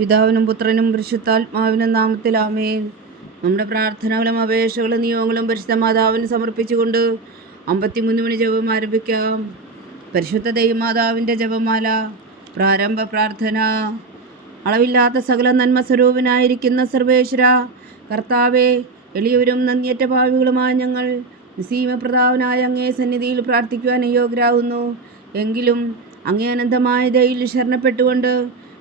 പിതാവിനും പുത്രനും പരിശുദ്ധാത്മാവിനും നാമത്തിൽ ആമേൻ. നമ്മുടെ പ്രാർത്ഥനകളും അപേക്ഷകളും നിയോഗങ്ങളും പരിശുദ്ധ മാതാവിന് സമർപ്പിച്ചുകൊണ്ട് അമ്പത്തിമൂന്ന് മണി ജപം ആരംഭിക്കാം. പരിശുദ്ധ ദൈവമാതാവിന്റെ ജപമാല പ്രാരംഭ പ്രാർത്ഥന. അളവില്ലാത്ത സകല നന്മ സ്വരൂപനായിരിക്കുന്ന സർവേശ്വര കർത്താവെ എളിയവരും നന്ദിയറ്റ ഭാവികളുമായ ഞങ്ങൾ നിസീമപ്രതാവനായ അങ്ങേ സന്നിധിയിൽ പ്രാർത്ഥിക്കുവാൻ യോഗ്യരാകുന്നു. എങ്കിലും അങ്ങേ അനന്തമായ ദയിൽ ശരണപ്പെട്ടുകൊണ്ട്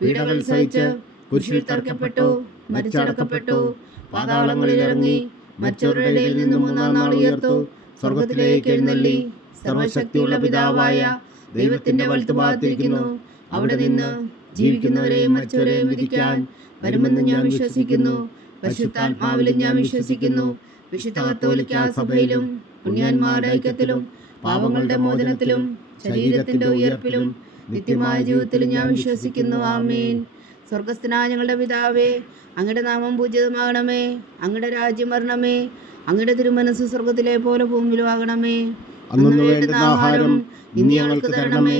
പീഡകൾ സഹിച്ച് കുരിശിൽ തറക്കപ്പെട്ടു മരിച്ചടക്കപ്പെട്ടു പാതാളങ്ങളിൽ ഇറങ്ങി മരിച്ചവരുടെ ഇടയിൽ നിന്ന് മൂന്നാം നാൾ ഉയർത്തു സ്വർഗത്തിലേക്ക് എഴുന്നള്ളി. സർവശക്തിയുള്ള പിതാവായ ദൈവത്തിന്റെ വലത്തുഭാഗത്തിരിക്കുന്നു അവിടെ നിന്ന് ജീവിക്കുന്നവരെയും മരിച്ചവരെയും വിധിക്കാൻ വരുമെന്ന് ഞാൻ വിശ്വസിക്കുന്നു. പരിശുദ്ധാത്മാവിലും ഞാൻ വിശ്വസിക്കുന്നു. വിശുദ്ധ കത്തോലിക്ക സഭയിലും പുണ്യാന്മാരുടെ ഐക്യത്തിലും മോചനത്തിലും ശരീരത്തിന്റെ ഉയർപ്പിലും നിത്യമായ ജീവിതത്തിൽ ഞാൻ വിശ്വസിക്കുന്നു. ആമേൻ. സ്വർഗസ്ഥനായ ഞങ്ങളുടെ പിതാവേ അങ്ങയുടെ നാമം പൂജിതമാകണമേ അങ്ങയുടെ രാജ്യം വരണമേ. അങ്ങയുടെ തിരുമനസ് സ്വർഗത്തിലെ പോലെ ഭൂമിയിലും ആകണമേ അന്നു വേണ്ടുന്ന ആഹാരം ഇനി ഞങ്ങൾക്ക് തരണമേ.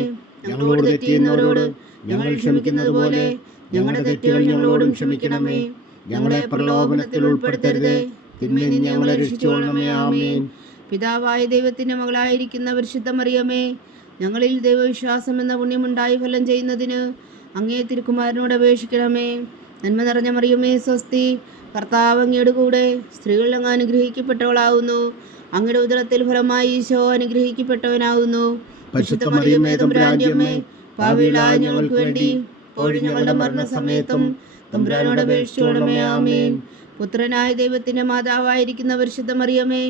ഞങ്ങളോട് തെറ്റിയുന്നവരോട് ഞങ്ങൾ ക്ഷമിക്കുന്നത് പോലെ ഞങ്ങളുടെ തെറ്റുകൾ ഞങ്ങളോടും ക്ഷമിക്കണമേ. ഞങ്ങളെ പ്രലോഭനത്തിൽ ഉൾപ്പെടുത്തരുതേ. തിന്മയിൽ നിന്ന് ഞങ്ങളെ രക്ഷിച്ചുകൊള്ളണമേ. ആമേൻ. പിതാവായ ദൈവത്തിന്റെ മകളായിരിക്കുന്ന പരിശുദ്ധ മറിയമേ ഞങ്ങളിൽ ദൈവവിശ്വാസം എന്ന പുണ്യമുണ്ടായി ഫലം ചെയ്യുന്നതിന് അങ്ങേ തിരുക്കുമാരനോട് അപേക്ഷിക്കണമേ. നന്മ നിറഞ്ഞ മറിയുമേ സ്വസ്തി. കർത്താവ് അങ്ങയുടെ കൂടെ സ്ത്രീകൾ അങ്ങ് അനുഗ്രഹിക്കപ്പെട്ടവളാവുന്നു. അങ്ങയുടെ ഉദരത്തിൽ ഫലമായി ഈശോ അനുഗ്രഹിക്കപ്പെട്ടവനാകുന്നു ഞങ്ങൾക്ക് വേണ്ടി ഇപ്പോഴും ഞങ്ങളുടെ മരണസമയത്തും തമ്പുരാനോട് അപേക്ഷിച്ചോളമേ ആമേൻ. പുത്രനായ ദൈവത്തിന്റെ മാതാവായിരിക്കുന്ന പരിശുദ്ധ മറിയമേ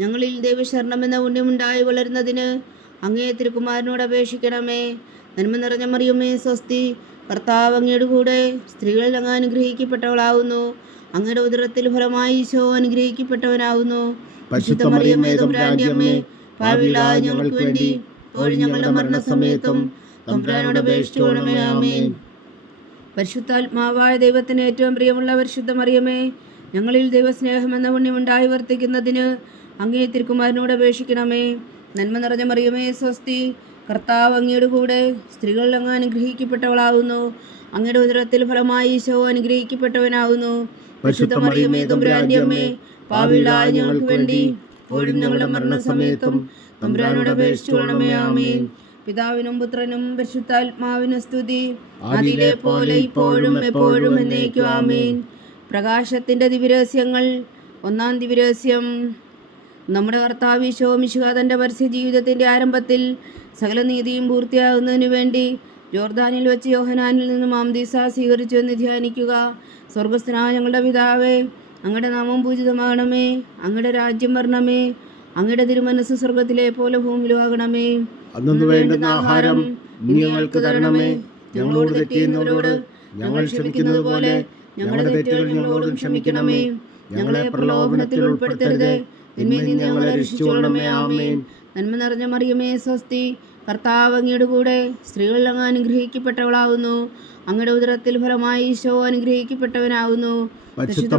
ഞങ്ങളിൽ ദൈവശരണം എന്ന പുണ്യമുണ്ടായി വളരുന്നതിന് അങ്ങേ തിരുക്കുമാരനോട് അപേക്ഷിക്കണമേ. നന്മ നിറഞ്ഞ മറിയുമേ സ്വസ്തി. കർത്താവ് അങ്ങയുടെ കൂടെ സ്ത്രീകൾ അങ്ങ് അനുഗ്രഹിക്കപ്പെട്ടവളാവുന്നു. അങ്ങയുടെ ഉദരത്തിൽ ഫലമായി ഈശോ അനുഗ്രഹിക്കപ്പെട്ടവനാവുന്നു. പരിശുദ്ധ തമ്പുരാന്റെ അമ്മേ ഞങ്ങൾക്ക് വേണ്ടി ഞങ്ങളുടെ മരണസമയത്തും തമ്പുരാനോട് അപേക്ഷിച്ചുകൊള്ളണമേ ആമേൻ. പരിശുദ്ധാത്മാവായ ദൈവത്തിന് ഏറ്റവും പ്രിയമുള്ള പരിശുദ്ധ മറിയമേ ഞങ്ങളിൽ ദൈവസ്നേഹം എന്ന പുണ്യമുണ്ടായി വർത്തിക്കുന്നതിന് അങ്ങേ തിരുക്കുമാരനോട് അപേക്ഷിക്കണമേ. നന്മ നിറഞ്ഞ മറിയമേ സ്വസ്തി. കർത്താവ് അങ്ങയുടെ കൂടെ സ്ത്രീകളിൽ അങ്ങ് അനുഗ്രഹിക്കപ്പെട്ടവളാവുന്നു. അങ്ങയുടെ ഉദരത്തിൽ ഫലമായി ഈശോ അനുഗ്രഹിക്കപ്പെട്ടവനാവുന്നു. പരിശുദ്ധ മറിയമേ തമ്പുരാന്റെ അമ്മേ പാപികളായ ഞങ്ങൾക്ക് വേണ്ടി ഇപ്പോഴും ഞങ്ങളുടെ മരണസമയത്തും തമ്പുരാനോട് അപേക്ഷിച്ചുകൊള്ളണമേ ആമേൻ. പിതാവിനും പുത്രനും പരിശുദ്ധാത്മാവിനും സ്തുതി. അതിലെ പോലെ ഇപ്പോഴും എപ്പോഴും എന്നേക്കും ആമേൻ. പ്രകാശത്തിന്റെ ദിവ്യരഹസ്യങ്ങൾ ഒന്നാം ദിവരഹസ്യം നമ്മുടെ കർത്താവ് ഈശോ മിശുക തന്റെ പരസ്യ ജീവിതത്തിന്റെ ആരംഭത്തിൽ സകല നീതിയും പൂർത്തിയാകുന്നതിനു വേണ്ടി ജോർദാനിൽ വെച്ച് യോഹനാനിൽ നിന്നും മാംദീസ സ്വീകരിച്ചു എന്ന് ധ്യാനിക്കുക. സ്വർഗസ്ഥനായ ഞങ്ങളുടെ പിതാവേ അങ്ങയുടെ നാമം പൂജിതമാകണമേ അങ്ങയുടെ രാജ്യം വരണമേ അങ്ങയുടെ തിരുമനസ് സ്വർഗത്തിലെ പോലെ ഭൂമിയിലും ആകണമേ. അന്നു വേണ്ടുന്ന ആഹാരം ഞങ്ങൾക്ക് തരണമേ. ഞങ്ങളോട് തെറ്റിയുന്നവരോട് ഞങ്ങൾ ക്ഷമിക്കുന്നത് പോലെ ഞങ്ങളുടെ തെറ്റുകൾ ഞങ്ങളോടും ക്ഷമിക്കണമേ. ഞങ്ങളെ പ്രലോഭനത്തിൽ ഉൾപ്പെടുത്തരുതേ. തിന്മയിൽ നിന്ന് ഞങ്ങളെ രക്ഷിച്ചുകൊള്ളണമേ ആമേൻ. നന്മ നിറഞ്ഞ മറിയമേ സ്വസ്തി. കർത്താവ് അങ്ങയുടെ കൂടെ സ്ത്രീകളിൽ അങ്ങ് അനുഗ്രഹിക്കപ്പെട്ടവളാവുന്നു. അങ്ങയുടെ ഉദരത്തിൽ ഫലമായി ഈശോ അനുഗ്രഹിക്കപ്പെട്ടവനാവുന്നു. പരിശുദ്ധ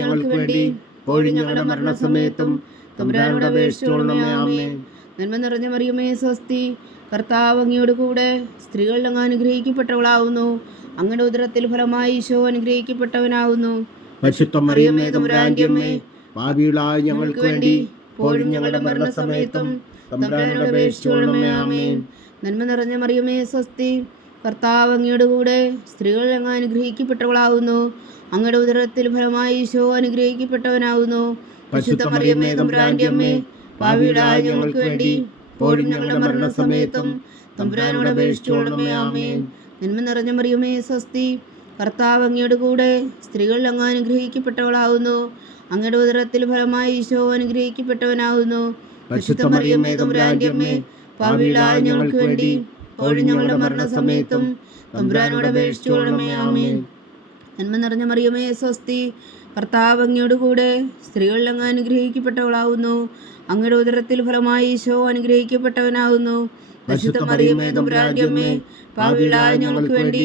ഞങ്ങൾക്ക് വേണ്ടി ഞങ്ങളുടെ മരണസമയത്തും തമ്പുരാനോട് ആമേൻ. നന്മ നിറഞ്ഞ മറിയമേ സ്വസ്തി. കർത്താവ് അങ്ങയുടെ കൂടെ സ്ത്രീകളിൽ അങ്ങ് അനുഗ്രഹിക്കപ്പെട്ടവളാവുന്നു. അങ്ങയുടെ ഉദരത്തിൽ ഫലമായി ഈശോ അനുഗ്രഹിക്കപ്പെട്ടവനാകുന്നു പരിശുദ്ധ മറിയമേ തമ്പുരാന്റെ അമ്മേ ഞങ്ങൾക്ക് വേണ്ടി ഇപ്പോഴും ഞങ്ങളുടെ മരണസമയത്തും തമ്പുരാനോട് ആമേൻ. നന്മ നിറഞ്ഞ മറിയമേ സ്വസ്തി. കർത്താവ് അങ്ങയുടെ കൂടെ സ്ത്രീകൾ അങ്ങ് അനുഗ്രഹിക്കപ്പെട്ടവളാവുന്നു. അങ്ങയുടെ ഉദരത്തിൽ ഫലമായി ഈശോ അനുഗ്രഹിക്കപ്പെട്ടവനാവുന്നു. പരിശുദ്ധ മറിയമേ തമ്പുരാന്റെ അമ്മേ ഞങ്ങൾക്ക് വേണ്ടി ഇപ്പോഴും ഞങ്ങളുടെ മരണസമയത്തും തമ്പുരാനോട് അപേക്ഷിച്ചോളമേ ആമേൻ. നന്മ നിറഞ്ഞ മറിയമേ സ്വസ്തി. കർത്താവ് അങ്ങയുടെ കൂടെ സ്ത്രീകൾ അങ്ങ് അനുഗ്രഹിക്കപ്പെട്ടവളാകുന്നു അങ്ങയുടെ ഉദരത്തിൽ ഫലമായി ഈശോ അനുഗ്രഹിക്കപ്പെട്ടവനാകുന്നു പരിശുദ്ധ മറിയമേ തമ്പുരാന്റെ അമ്മേ പാപികളായ ഞങ്ങൾക്ക് വേണ്ടി ഞങ്ങളുടെ മരണസമയത്തും തമ്പുരാനോട് അപേക്ഷിച്ചോളമേ ആമേൻ. നന്മ നിറഞ്ഞ മറിയമേ സ്വസ്തി കർത്താവ് അങ്ങയോട് കൂടെ സ്ത്രീകളിൽ അങ്ങ് അനുഗ്രഹിക്കപ്പെട്ടവളാവുന്നു. അങ്ങയുടെ ഉദരത്തിൽ ഫലമായി ഈശോ അനുഗ്രഹിക്കപ്പെട്ടവനാകുന്നു പരിശുദ്ധ മറിയമേ തമ്പുരാന്റെ അമ്മേ പാവിളായ ഞങ്ങൾക്ക് വേണ്ടി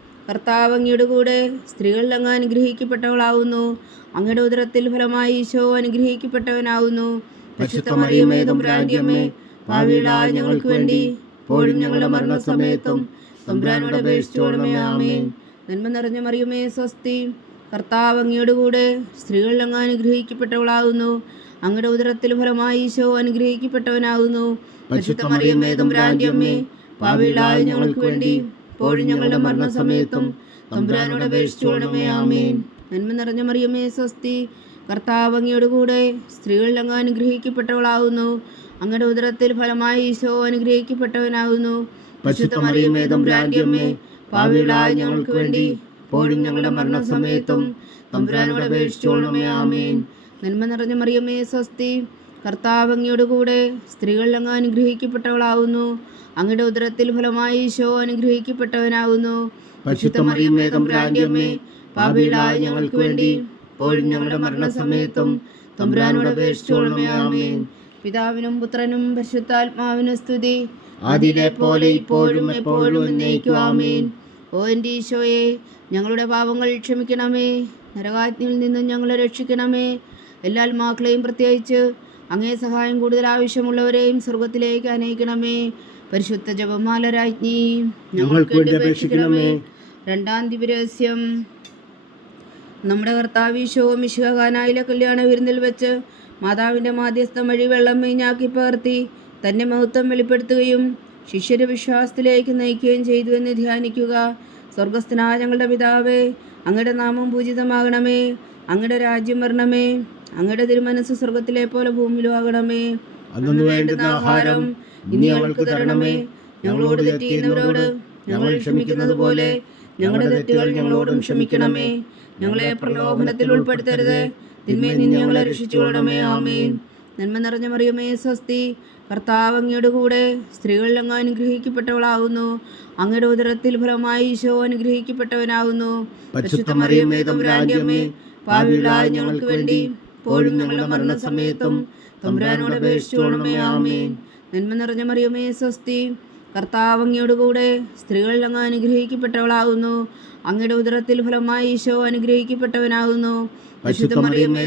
കർത്താവ് അങ്ങയുടെ കൂടെ സ്ത്രീകളിൽ അങ്ങ് അനുഗ്രഹിക്കപ്പെട്ടവളാവുന്നു. അങ്ങയുടെ ഉദരത്തിൽ ഫലമായി ഈശോ അനുഗ്രഹിക്കപ്പെട്ടവനാവുന്നു. ഞങ്ങൾക്ക് വേണ്ടി ഇപ്പോഴും ഞങ്ങളുടെ മരണസമയത്തും നന്മ നിറഞ്ഞ മറിയമേ സ്വസ്തി. കർത്താവ് അങ്ങയുടെ കൂടെ സ്ത്രീകളിൽ അങ്ങ് അനുഗ്രഹിക്കപ്പെട്ടവളാകുന്നു അങ്ങയുടെ ഉദരത്തിൽ ഫലമായി ഈശോ അനുഗ്രഹിക്കപ്പെട്ടവനാകുന്നു പരിശുദ്ധ മറിയമ്മേ തമ്പുരാന്റെ അമ്മേ പാവിളായി ഞങ്ങൾക്ക് വേണ്ടി ഇപ്പോഴും ഞങ്ങളുടെ മരണസമയത്തും തമ്പുരാനോട് അപേക്ഷിച്ചോളമേ ആമേൻ. നന്മ നിറഞ്ഞ മറിയമേ സ്വസ്തി. കർത്താവ് അങ്ങയുടെ കൂടെ സ്ത്രീകളിൽ അങ്ങ് അനുഗ്രഹിക്കപ്പെട്ടവളാകുന്നു അങ്ങയുടെ ഉദരത്തിൽ ഫലമായി ഈശോ അനുഗ്രഹിക്കപ്പെട്ടവനാകുന്നു പരിശുദ്ധ മറിയമേ തമ്പുരാന്റെ അമ്മേ ഞങ്ങൾക്ക് വേണ്ടി ഇപ്പോഴും ഞങ്ങളുടെ മരണസമയത്തും തമ്പുരാനോട് അപേക്ഷിച്ചോളണമേ ആമേൻ. നന്മ നിറഞ്ഞ മറിയമേ സ്വസ്തി. കർത്താവ് അങ്ങയുടെ കൂടെ സ്ത്രീകളിൽ അങ്ങ് അനുഗ്രഹിക്കപ്പെട്ടവളാവുന്നു. അങ്ങയുടെ ഉദരത്തിൽ ഫലമായി ഈശോ അനുഗ്രഹിക്കപ്പെട്ടവനാകുന്നു. പരിശുദ്ധ മറിയമ്മേ തമ്പുരാന്റെ അമ്മേ പാപികളായ ഞങ്ങൾക്ക് വേണ്ടി ഇപ്പോഴും ഞങ്ങളുടെ മരണസമയത്തും തമ്പുരാനോട് അപേക്ഷിച്ചോളണമേ ആമേൻ. പിതാവിനും പുത്രനും പരിശുദ്ധാത്മാവിനും സ്തുതി. അതിലെ പോലെ ഇപ്പോഴും എപ്പോഴും എന്നേക്കും ആമേൻ. ഓ എന്റെ ഈശോയെ ഞങ്ങളുടെ പാപങ്ങൾ ക്ഷമിക്കണമേ. നരകാജ്ഞയിൽ നിന്നും ഞങ്ങളെ രക്ഷിക്കണമേ. എല്ലാ ആത്മാക്കളെയും പ്രത്യേകിച്ച് അങ്ങേ സഹായം കൂടുതൽ ആവശ്യമുള്ളവരെയും സ്വർഗത്തിലേക്ക് അനയിക്കണമേ. പരിശുദ്ധ ജപമാല രാജ്ഞി ഞങ്ങൾക്ക് വേണ്ടി അപേക്ഷിക്കണമേ. രണ്ടാം ദിവരഹസ്യം നമ്മുടെ കർത്താവ് ഈശോ മിശുഖാനായിലെ കല്യാണ വിരുന്നിൽ വെച്ച് മാതാവിന്റെ മാധ്യസ്ഥം വഴി വെള്ളം മീഞ്ഞാക്കി പകർത്തി തന്റെ മഹത്വം വെളിപ്പെടുത്തുകയും ശിഷ്യരെ വിശ്വാസത്തിലേക്ക് നയിക്കുകയും ചെയ്തു എന്ന് ധ്യാനിക്കുക. സ്വർഗസ്ഥനായ ഞങ്ങളുടെ പിതാവേ അങ്ങയുടെ നാമം പൂജിതമാകണമേ. അങ്ങയുടെ രാജ്യം വരണമേ. അങ്ങയുടെ തിരുമനസ് സ്വർഗത്തിലെ പോലെ ഭൂമിയിലും ആകണമേ. വേണ്ടുന്ന ആഹാരം ഇനി ഞങ്ങൾക്ക് തരണമേ. ഞങ്ങളോട് തെറ്റിയുന്നവരോട് ഞങ്ങൾ ക്ഷമിക്കുന്നത് പോലെ ഞങ്ങളുടെ തെറ്റുകൾ ഞങ്ങളോടും ക്ഷമിക്കണമേ. ഞങ്ങളെ പ്രലോഭനത്തിൽ ഉൾപ്പെടുത്തരുത്. തിന്മയിൽ നിന്ന് ഞങ്ങളെ രക്ഷിച്ചുകൊള്ളണമേ. ആമേൻ. നന്മ നിറഞ്ഞ മറിയമേ സ്വസ്തി. കർത്താവങ്ങയുടെ കൂടെ സ്ത്രീകളിൽ അങ്ങ് അനുഗ്രഹിക്കപ്പെട്ടവളാകുന്നു. അങ്ങയുടെ ഉദരത്തിൽ ഫലമായി ഈശോ അനുഗ്രഹിക്കപ്പെട്ടവനാകുന്നു. അമ്മേ. പാവികളായ ഞങ്ങൾക്ക് വേണ്ടി ഇപ്പോഴും ഞങ്ങളുടെ മരണസമയത്തും തമ്പുരാനോട് അപേക്ഷിച്ചോണമേ ആമേൻ. നന്മ നിറഞ്ഞ മറിയമേ സ്വസ്തി. കർത്താവ് അങ്ങയുടെ കൂടെ സ്ത്രീകളിൽ അങ്ങ് അനുഗ്രഹിക്കപ്പെട്ടവളാകുന്നു. അങ്ങയുടെ ഉദരത്തിൽ ഫലമായി ഈശോ അനുഗ്രഹിക്കപ്പെട്ടവനാകുന്നു. പരിശുദ്ധ മറിയമ്മേ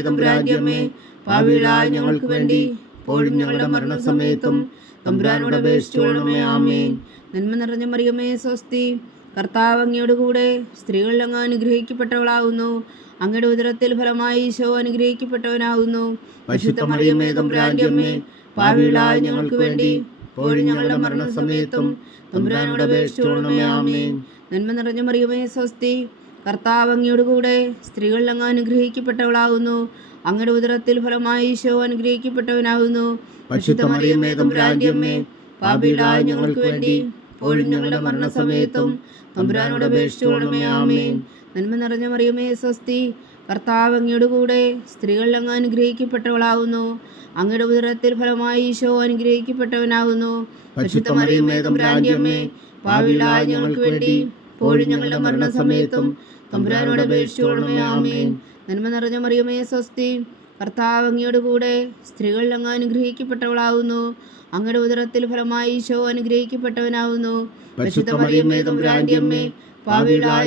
ഞങ്ങൾക്ക് വേണ്ടി ഇപ്പോഴും ഞങ്ങളുടെ മരണസമയത്തും തമ്പുരാനോട് അപേക്ഷിച്ചുകൊള്ളണമേ ആമേൻ. നന്മ നിറഞ്ഞ മറിയമേ സ്വസ്തി. കർത്താവ് അങ്ങയുടെ കൂടെ സ്ത്രീകളിൽ അങ്ങ് അനുഗ്രഹിക്കപ്പെട്ടവളാകുന്നു. അങ്ങയുടെ ഉദരത്തിൽ ഫലമായി ഈശോ അനുഗ്രഹിക്കപ്പെട്ടവനാകുന്നു. പരിശുദ്ധ മറിയമ്മേ തമ്പുരാന്റെ അമ്മേ പാവികളായ ഞങ്ങൾക്ക് വേണ്ടി ഇപ്പോഴും ഞങ്ങളുടെ മരണസമയത്തും തമ്പുരാനോട് അപേക്ഷിച്ചോളണമേ ആമേൻ. നന്മ നിറഞ്ഞ മറിയുമേ സ്വസ്തി. കർത്താവ് അങ്ങയുടെ കൂടെ സ്ത്രീകളിൽ അങ്ങ് അനുഗ്രഹിക്കപ്പെട്ടവളാകുന്നു. അങ്ങയുടെ ഉദരത്തിൽ ഫലമായി ഈശോ അനുഗ്രഹിക്കപ്പെട്ടവനാകുന്നു. പരിശുദ്ധ മറിയമ്മേ തമ്പുരാന്റെ അമ്മേ. പാപികളായ ഞങ്ങൾക്ക് വേണ്ടി ഇപ്പോഴും ഞങ്ങളുടെ മരണസമയത്തും തമ്പുരാനോട് അപേക്ഷിച്ചോളമേ ആമേൻ. നന്മ നിറഞ്ഞ മറിയുമേ സ്വസ്തി. കർത്താവ് അങ്ങയുടെ കൂടെ സ്ത്രീകളിൽ അങ്ങ് അനുഗ്രഹിക്കപ്പെട്ടവളാകുന്നു. അങ്ങയുടെ ഉദരത്തിൽ ഫലമായി ഈശോ അനുഗ്രഹിക്കപ്പെട്ടവനാകുന്നു. ഞങ്ങൾക്ക് വേണ്ടി ഇപ്പോഴും ഞങ്ങളുടെ മരണസമയത്തും തമ്പുരാനോട് അപേക്ഷിച്ചോളമേ ആമേൻ. നന്മ നിറഞ്ഞ മറിയമേ സ്വസ്തി കർത്താവ് അങ്ങയുടെ കൂടെ സ്ത്രീകളിൽ അങ്ങ് അനുഗ്രഹിക്കപ്പെട്ടവളാകുന്നു. അങ്ങയുടെ ഉദരത്തിൽ ഫലമായി ഈശോ അനുഗ്രഹിക്കപ്പെട്ടവനാകുന്നു. പരിശുദ്ധ മറിയമ്മേ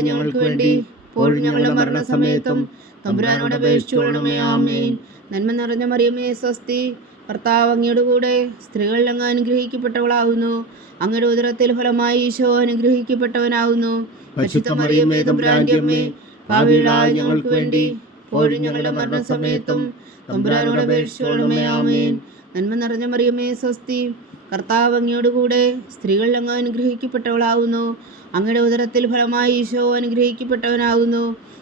ഞങ്ങൾക്ക് വേണ്ടി ഇപ്പോഴും ഞങ്ങളുടെ മരണസമയത്തും തമ്പുരാനോട് അപേക്ഷിച്ചോളണമേ ആമേൻ. നന്മ നിറഞ്ഞ മറിയമേ സ്വസ്തി. കർത്താവ് അങ്ങയുടെ കൂടെ സ്ത്രീകളിൽ അങ്ങ് അനുഗ്രഹിക്കപ്പെട്ടവളാകുന്നു അങ്ങയുടെ ഉദരത്തിൽ ഫലമായി ഈശോ അനുഗ്രഹിക്കപ്പെട്ടവനാകുന്നു പാപികളായ ഞങ്ങൾക്ക് വേണ്ടി ഇപ്പോഴും ഞങ്ങളുടെ മരണസമയത്തും തമ്പുരാനോട് അപേക്ഷിച്ചോളണമേ ആമേൻ. നന്മ നിറഞ്ഞ മറിയമേ സ്വസ്തി. കർത്താവ് അങ്ങയോട് കൂടെ സ്ത്രീകളിൽ അങ്ങ് അനുഗ്രഹിക്കപ്പെട്ടവളാകുന്നു അങ്ങയുടെ ഉദരത്തിൽ ഫലമായി ഈശോ അനുഗ്രഹിക്കപ്പെട്ടവനാകുന്നു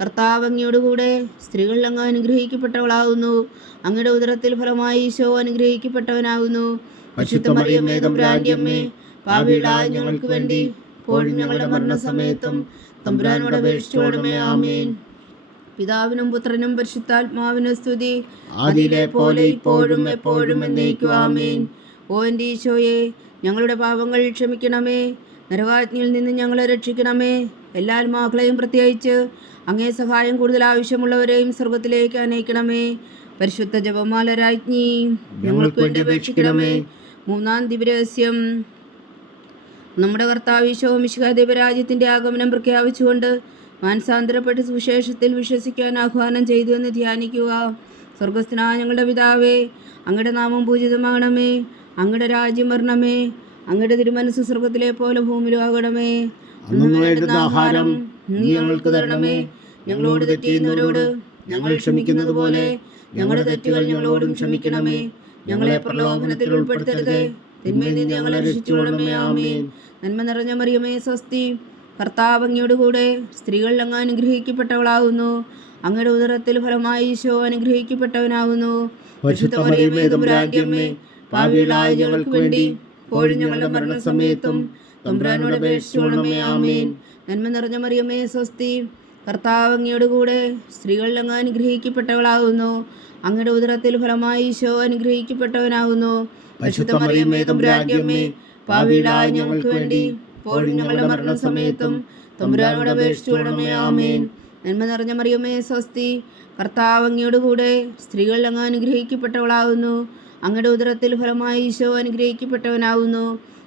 കർത്താവ് അങ്ങയോട് കൂടെ സ്ത്രീകൾ അങ്ങ് അനുഗ്രഹിക്കപ്പെട്ടവളാകുന്നു. അങ്ങയുടെ ഉദരത്തിൽ ഫലമായി ഈശോ അനുഗ്രഹിക്കപ്പെട്ടവനാകുന്നു. പാവിളായ ഞങ്ങൾക്ക് വേണ്ടി ഞങ്ങളുടെ മരണസമയത്തും തമ്പുരാനോട് അപേക്ഷിച്ചോടമേ ആമേൻ. പിതാവിനും പുത്രനും പരിശുദ്ധാത്മാവിനും സ്തുതി. അതിലെ പോലെ ഇപ്പോഴും എപ്പോഴും എന്നേക്കും ആമേൻ. ഓ എന്റെ ഈശോയെ ഞങ്ങളുടെ പാപങ്ങൾ ക്ഷമിക്കണമേ. നരകാജ്ഞയിൽ നിന്ന് ഞങ്ങളെ രക്ഷിക്കണമേ. എല്ലാ ആത്മാക്കളെയും പ്രത്യേകിച്ച് അങ്ങേ സഹായം കൂടുതൽ ആവശ്യമുള്ളവരെയും സ്വർഗത്തിലേക്ക് അനയിക്കണമേ പരിശുദ്ധ ജപമാല രാജ്ഞി ഞങ്ങൾക്ക് വേണ്ടി അപേക്ഷിക്കണമേ. മൂന്നാം ദിവരഹസ്യം നമ്മുടെ കർത്താവ് ഈശോ മിശിഹ ദൈവരാജ്യത്തിന്റെ ആഗമനം പ്രഖ്യാപിച്ചുകൊണ്ട് മാനസാന്തരപ്പെട്ട് സുവിശേഷത്തിൽ വിശ്വസിക്കാൻ ആഹ്വാനം ചെയ്തു എന്ന് ധ്യാനിക്കുക. സ്വർഗസ്ഥനായ ഞങ്ങളുടെ പിതാവേ അങ്ങയുടെ നാമം പൂജിതമാകണമേ. അങ്ങയുടെ രാജ്യം വരണമേ. അങ്ങയുടെ തിരുമനസ് സ്വർഗത്തിലെ പോലെ ഭൂമിയിലും ആകണമേ. അന്നു ആഹാരം ഞങ്ങൾക്ക് തരണമേ. ഞങ്ങളോട് തെറ്റിയുന്നവരോട് ഞങ്ങൾ ക്ഷമിക്കുന്നത് പോലെ ഞങ്ങളുടെ തെറ്റുകൾ ഞങ്ങളോടും ക്ഷമിക്കണമേ. ഞങ്ങളെ പ്രലോഭനത്തിൽ ഉൾപ്പെടുത്തരുത്. തിന്മയിൽ നിന്ന് ഞങ്ങളെ രക്ഷിച്ചുകൊള്ളമേ ആമേ നന്മ നിറഞ്ഞ മറിയമേ സ്വസ്തി. കർത്താവ് അങ്ങയുടെ കൂടെ സ്ത്രീകൾ അങ്ങ് അനുഗ്രഹിക്കപ്പെട്ടവളാകുന്നു. അങ്ങയുടെ ഉദരത്തിൽ ഫലമായി ഈശോ അനുഗ്രഹിക്കപ്പെട്ടവനാകുന്നു. പാപികളായ ഞങ്ങൾക്ക് വേണ്ടി ഇപ്പോഴും ഞങ്ങളുടെ മരണസമയത്തും തമ്പുരാനോട് അപേക്ഷിച്ചോളമേ ആമേൻ. നന്മ നിറഞ്ഞ മറിയമേ സ്വസ്തി. കർത്താവ് അങ്ങയുടെ കൂടെ സ്ത്രീകളിൽ അങ്ങ് അനുഗ്രഹിക്കപ്പെട്ടവളാകുന്നു. അങ്ങയുടെ ഉദരത്തിൽ ഫലമായി ഈശോ അനുഗ്രഹിക്കപ്പെട്ടവനാകുന്നു. പരിശുദ്ധ മറിയമേ തമ്പുരാന്റെ അമ്മേ പാവിളായ ഞങ്ങൾക്ക് വേണ്ടി ഇപ്പോൾ ഞങ്ങളുടെ മരണസമയത്തും തമ്പുരാനോട് അപേക്ഷിച്ചോളമേ ആമേൻ. നന്മ നിറഞ്ഞ മറിയമ്മേ സ്വസ്തി. കർത്താവ് അങ്ങയുടെ കൂടെ സ്ത്രീകളിൽ അങ്ങ് അനുഗ്രഹിക്കപ്പെട്ടവളാകുന്നു. അങ്ങയുടെ ഉദരത്തിൽ ഫലമായി ഈശോ അനുഗ്രഹിക്കപ്പെട്ടവനാകുന്നു.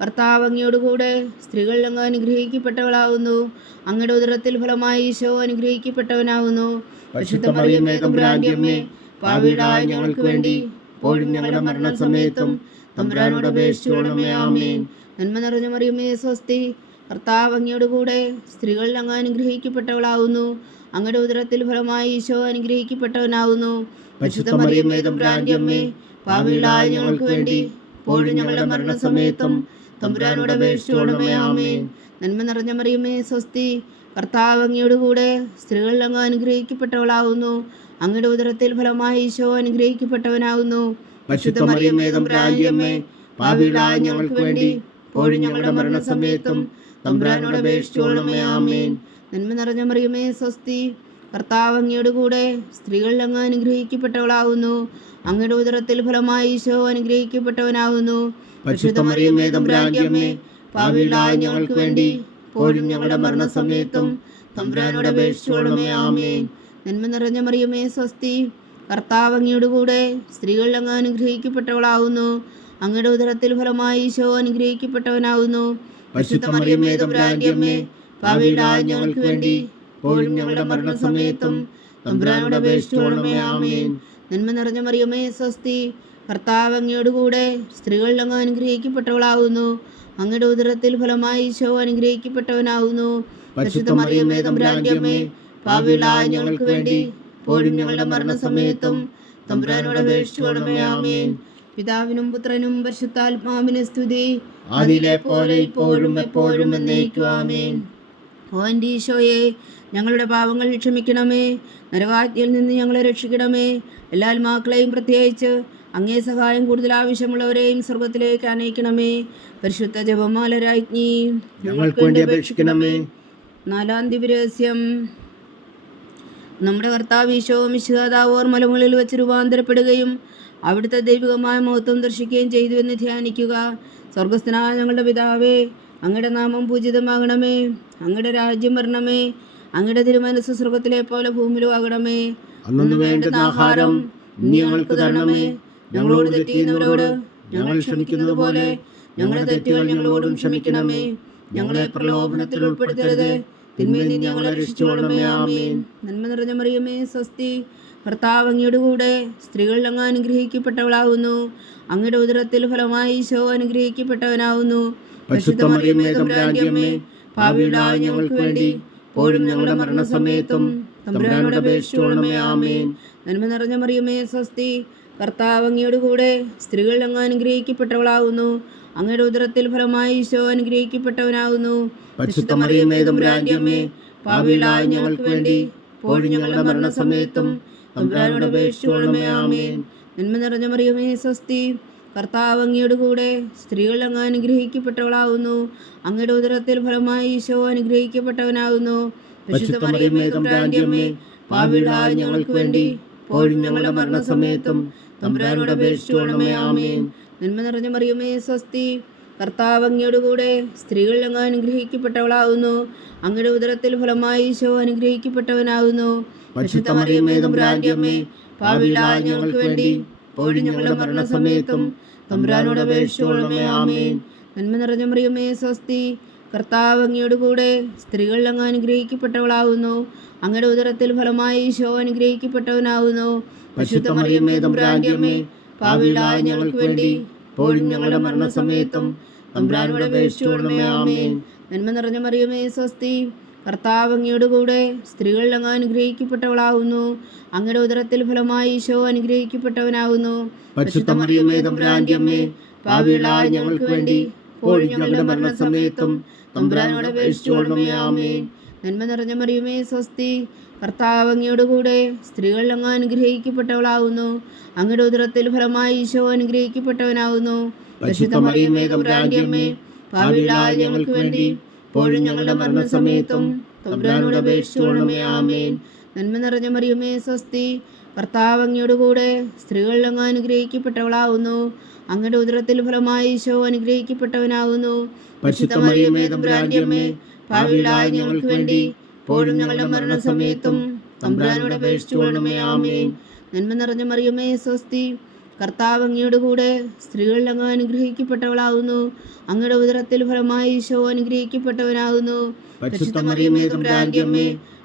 കർത്താവ് അങ്ങയോട് കൂടെ സ്ത്രീകൾ അങ്ങ് അനുഗ്രഹിക്കപ്പെട്ടവളാവുന്നു അങ്ങയുടെ ഉദരത്തിൽ ഫലമായി ഈശോ അനുഗ്രഹിക്കപ്പെട്ടവനാവുന്നു പാപികളായ ഞങ്ങൾക്ക് വേണ്ടി ഇപ്പോഴും ഞങ്ങളുടെ മരണസമയത്തും തമ്പുരാനോട് അപേക്ഷിച്ചോളമേ ആമേൻ. നന്മ നിറഞ്ഞ മറിയമേ സ്വസ്തി. കർത്താവ് അങ്ങയോട് കൂടെ സ്ത്രീകൾ അങ്ങ് അനുഗ്രഹിക്കപ്പെട്ടവളാവുന്നു അങ്ങയുടെ ഉദരത്തിൽ ഫലമായി ഈശോ അനുഗ്രഹിക്കപ്പെട്ടവനാവുന്നു പരിശുദ്ധ മറിയമേ തമ്പുരാന്റെ അമ്മേ പാപികളായ ഞങ്ങൾക്ക് വേണ്ടി ഇപ്പോഴും ഞങ്ങളുടെ മരണസമയത്തും തമ്പുരാനോട് അപേക്ഷിച്ചോളമേ ആമേൻ. നന്മ നിറഞ്ഞ മറിയുമേ സ്വസ്തി. കർത്താവ് അങ്ങയോട് കൂടെ സ്ത്രീകളിൽ അങ്ങ് അനുഗ്രഹിക്കപ്പെട്ടവളാകുന്നു അങ്ങയുടെ ഉദരത്തിൽ ഫലമായി ഈശോ അനുഗ്രഹിക്കപ്പെട്ടവനാകുന്നു പാപികളായ ഞങ്ങൾക്ക് വേണ്ടി ഇപ്പോഴും ഞങ്ങളുടെ മരണസമയത്തും തമ്പുരാനോട് അപേക്ഷിച്ചോളമേ ആമേൻ. നന്മ നിറഞ്ഞ മറിയുമേ സ്വസ്തി. കർത്താവ് അങ്ങയോട് കൂടെ സ്ത്രീകളിൽ അങ്ങ് അനുഗ്രഹിക്കപ്പെട്ടവളാകുന്നു അങ്ങയുടെ ഉദരത്തിൽ ഫലമായി ഈശോ അനുഗ്രഹിക്കപ്പെട്ടവനാകുന്നു. പരിശുദ്ധ മറിയമേ തമ്പുരാന്റെ അമ്മേ ഞങ്ങൾക്ക് വേണ്ടി പോലും ഞങ്ങളുടെ മരണസമയത്തും തമ്പുരാനോട് അപേക്ഷിച്ചോളമേ ആമേൻ. നന്മ നിറഞ്ഞ മറിയമേ സ്വസ്തി കർത്താവ് അങ്ങയുടെ കൂടെ സ്ത്രീകൾ അങ്ങ് അനുഗ്രഹിക്കപ്പെട്ടവളാകുന്നു അങ്ങയുടെ ഉദരത്തിൽ ഫലമായി ഈശോ അനുഗ്രഹിക്കപ്പെട്ടവനാകുന്നു പരിശുദ്ധ മറിയമേ തമ്പുരാന്റെ അമ്മേ ഞങ്ങൾക്ക് വേണ്ടി പോലും ഞങ്ങളുടെ മരണസമയത്തും തമ്പുരാനോട് അപേക്ഷിച്ചോളമേ ആമേൻ. നന്മ നിറഞ്ഞ മറിയമേ സ്വസ്തി. കർത്താവ് അങ്ങയോട് കൂടെ സ്ത്രീകളിൽ അങ്ങ് അനുഗ്രഹിക്കപ്പെട്ടവളാവുന്നു. അങ്ങയുടെ ഉദരത്തിൽ ഫലമായി ഈശോ അനുഗ്രഹിക്കപ്പെട്ടവനാവുന്നു. പരിശുദ്ധ അമ്മേ ഞങ്ങൾക്ക് വേണ്ടി പോലും ഞങ്ങളുടെ മരണസമയത്തും. തമ്പുരാനോട് അപേക്ഷിച്ചോളമേ ആമേൻ. പിതാവിനും പുത്രനും പരിശുദ്ധാത്മാവിനെ സ്തുതി. അതിലെ പോലെ ഇപ്പോഴും എപ്പോഴും എന്നേക്കും ആമീൻ. ഓ എന്റെ ഈശോയെ ഞങ്ങളുടെ പാവങ്ങൾ ക്ഷമിക്കണമേ. നരകാജ്ഞയിൽ നിന്ന് ഞങ്ങളെ രക്ഷിക്കണമേ. എല്ലാ ആത്മാക്കളെയും പ്രത്യേകിച്ച് അങ്ങേ സഹായം കൂടുതൽ ആവശ്യമുള്ളവരെയും സ്വർഗത്തിലേക്ക് അനയിക്കണമേ പരിശുദ്ധ ജപമാല രാജ്ഞി ഞങ്ങൾക്ക് വേണ്ടി അപേക്ഷിക്കണമേ. നാലാം ദിവരഹസ്യം നമ്മുടെ കർത്താവ് ഈശോ മിശിഹാദാവോർ മലമുകളിൽ വെച്ച് രൂപാന്തരപ്പെടുകയും അവിടുത്തെ ദൈവികമായ മഹത്വം ദർശിക്കുകയും ചെയ്തു എന്ന് ധ്യാനിക്കുക. സ്വർഗസ്ഥനായ ഞങ്ങളുടെ പിതാവേ അങ്ങയുടെ നാമം പൂജിതമാകണമേ. അങ്ങയുടെ രാജ്യം വരണമേ. അങ്ങയുടെ തിരുമനസ് സ്വർഗത്തിലെ പോലെ ഭൂമിയിലും ആകണമേ അന്നു വേണ്ടുന്ന ആഹാരം ഞങ്ങൾക്ക് തരണമേ. ഞങ്ങളോട് തെറ്റിയുന്നവരോട് ഞങ്ങൾ ക്ഷമിക്കുന്നത് പോലെ ഞങ്ങളുടെ തെറ്റുകൾ ഞങ്ങളോടും ക്ഷമിക്കണമേ. ഞങ്ങളെ പ്രലോഭനത്തിൽ ഉൾപ്പെടുത്തരുത്. തിന്മയിൽ നിന്ന് ഞങ്ങളെ രക്ഷിച്ചോളമേ ആമീൻ. നന്മ നിറഞ്ഞ മറിയമേ സ്വസ്തി. ഭർത്താവ് അങ്ങയുടെ കൂടെ സ്ത്രീകൾ അങ്ങ് അനുഗ്രഹിക്കപ്പെട്ടവളാകുന്നു അങ്ങയുടെ ഉദരത്തിൽ ഫലമായി ഈശോ അനുഗ്രഹിക്കപ്പെട്ടവനാവുന്നു. പാപികളായ ഞങ്ങൾക്ക് വേണ്ടി ഇപ്പോഴും ഞങ്ങളുടെ മരണസമയത്തും തമ്പുരാനോട് അപേക്ഷിച്ചുകൊള്ളണമേ ആമേൻ. നന്മ നിറഞ്ഞ മറിയമേ സ്വസ്തി. കർത്താവ് അങ്ങയുടെ കൂടെ സ്ത്രീകൾ അങ്ങ് അനുഗ്രഹിക്കപ്പെട്ടവളാകുന്നു അങ്ങയുടെ ഉദരത്തിൽ ഫലമായി ഈശോ അനുഗ്രഹിക്കപ്പെട്ടവനാകുന്നു പരിശുദ്ധ മറിയമേ തമ്പുരാന്റെ അമ്മേ പാപികളായ ഞങ്ങൾക്ക് വേണ്ടി ഇപ്പോഴും ഞങ്ങളുടെ മരണസമയത്തും തമ്പുരാനോട് അപേക്ഷിച്ചുകൊള്ളണമേ ആമേൻ. നന്മ നിറഞ്ഞ മറിയമേ സ്വസ്തി. കർത്താവ് അങ്ങയുടെ കൂടെ സ്ത്രീകൾ അങ്ങ് അനുഗ്രഹിക്കപ്പെട്ടവളാവുന്നു. അങ്ങയുടെ ഉദരത്തിൽ ഫലമായി ഈശോ അനുഗ്രഹിക്കപ്പെട്ടവനാവുന്നു. പാപികളായ ഞങ്ങൾക്ക് വേണ്ടി പോഴും ഞങ്ങളുടെ മരണസമയത്തും തമ്പുരാനോട് അപേക്ഷിച്ചുകൊള്ളണമേ ആമീൻ. നന്മ നിറഞ്ഞ മറിയമേ സ്വസ്തി കർത്താവ് അങ്ങയുടെ കൂടെ സ്ത്രീകൾ അങ്ങ് അനുഗ്രഹിക്കപ്പെട്ടവളാവുന്നു. അങ്ങയുടെ ഉദരത്തിൽ ഫലമായി ഈശോ അനുഗ്രഹിക്കപ്പെട്ടവനാവുന്നു. പരിശുദ്ധ മറിയമേ തമ്പുരാന്റെ അമ്മേ പാപികളായ ഞങ്ങൾക്ക് വേണ്ടി ഇപ്പോഴും ഞങ്ങളുടെ മരണസമയത്തും തമ്പുരാനോട് അപേക്ഷിച്ചോളമേ ആമീൻ. നന്മ നിറഞ്ഞ മറിയമേ സ്വസ്തി. കർത്താവ് അങ്ങയുടെ കൂടെ സ്ത്രീകൾ അങ്ങ് അനുഗ്രഹിക്കപ്പെട്ടവളാവുന്നു. അങ്ങയുടെ ഉദരത്തിൽ ഫലമായി ഈശോ അനുഗ്രഹിക്കപ്പെട്ടവനാവുന്നു. പരിശുദ്ധ മറിയമേ തമ്പുരാന്റെ അമ്മേ ഞങ്ങൾക്ക് വേണ്ടി ഇപ്പോഴും ഞങ്ങളുടെ മരണസമയത്തും തമ്പുരാനോട് അപേക്ഷിച്ചോളമേ ആമീൻ. നന്മ നിറഞ്ഞ മറിയമേ സ്വസ്തി. കർത്താവ് അങ്ങയുടെ കൂടെ സ്ത്രീകൾ അങ്ങ് അനുഗ്രഹിക്കപ്പെട്ടവളാകുന്നു അങ്ങയുടെ ഉദരത്തിൽ ഫലമായി ഈശോ അനുഗ്രഹിക്കപ്പെട്ടവനാകുന്നു ഞങ്ങൾക്ക് വേണ്ടി ഞങ്ങളുടെ മരണസമയത്തും തമ്പുരാനോട് ആമീൻ. നന്മ നിറഞ്ഞ മറിയുമേ സ്വസ്തി കർത്താവ് അങ്ങയുടെ കൂടെ സ്ത്രീകൾ അങ്ങ് അനുഗ്രഹിക്കപ്പെട്ടവളാകുന്നു അങ്ങയുടെ ഉദരത്തിൽ ഫലമായി ഈശോ അനുഗ്രഹിക്കപ്പെട്ടവനാകുന്നു അമ്മേ ഞങ്ങൾക്ക് വേണ്ടി ഇപ്പോഴും ഞങ്ങളുടെ മരണസമയത്തും തമ്പുരാനോട് അപേക്ഷിച്ചുകൊള്ളണമേ. ആമേൻ. നന്മ നിറഞ്ഞ മറിയുമേ സ്വസ്തി. ഭർത്താവ് അങ്ങയുടെ കൂടെ സ്ത്രീകൾ അങ്ങ് അനുഗ്രഹിക്കപ്പെട്ടവളാകുന്നു അങ്ങയുടെ ഉദരത്തിൽ ഫലമായി ഈശോ അനുഗ്രഹിക്കപ്പെട്ടവനാവുന്നു. മറിയമേ തമ്പുരാന്റെ അമ്മേ പാപികളായ ഞങ്ങൾക്ക് വേണ്ടി ഇപ്പോഴും ഞങ്ങളുടെ മരണസമയത്തും തമ്പുരാനോട് അപേക്ഷിച്ചുകൊള്ളണമേ. ആമേൻ. നന്മ നിറഞ്ഞ മറിയുമേ സ്വസ്തി. കർത്താവ് അങ്ങയുടെ കൂടെ സ്ത്രീകൾ അങ്ങ് അനുഗ്രഹിക്കപ്പെട്ടവളാകുന്നു അങ്ങയുടെ ഉദരത്തിൽ ഫലമായി ഈശോ അനുഗ്രഹിക്കപ്പെട്ടവനാകുന്നു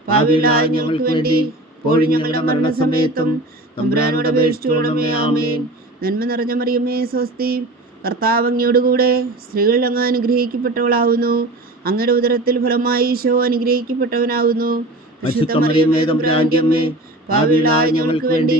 പാപികളായ ഞങ്ങൾക്ക് വേണ്ടി ഇപ്പോഴും ഞങ്ങളുടെ മരണസമയത്തും തമ്പുരാനോട് അപേക്ഷിച്ചുകൊള്ളണമേ ആമേൻ. നന്മ നിറഞ്ഞ മറിയമേ സ്വസ്തി. കർത്താവ് അങ്ങയോട് കൂടെ സ്ത്രീകൾ അങ്ങ് അനുഗ്രഹിക്കപ്പെട്ടവളാകുന്നു അങ്ങയുടെ ഉദരത്തിൽ ഫലമായി ഈശോ അനുഗ്രഹിക്കപ്പെട്ടവനാകുന്നു പാപികളായ ഞങ്ങൾക്ക് വേണ്ടി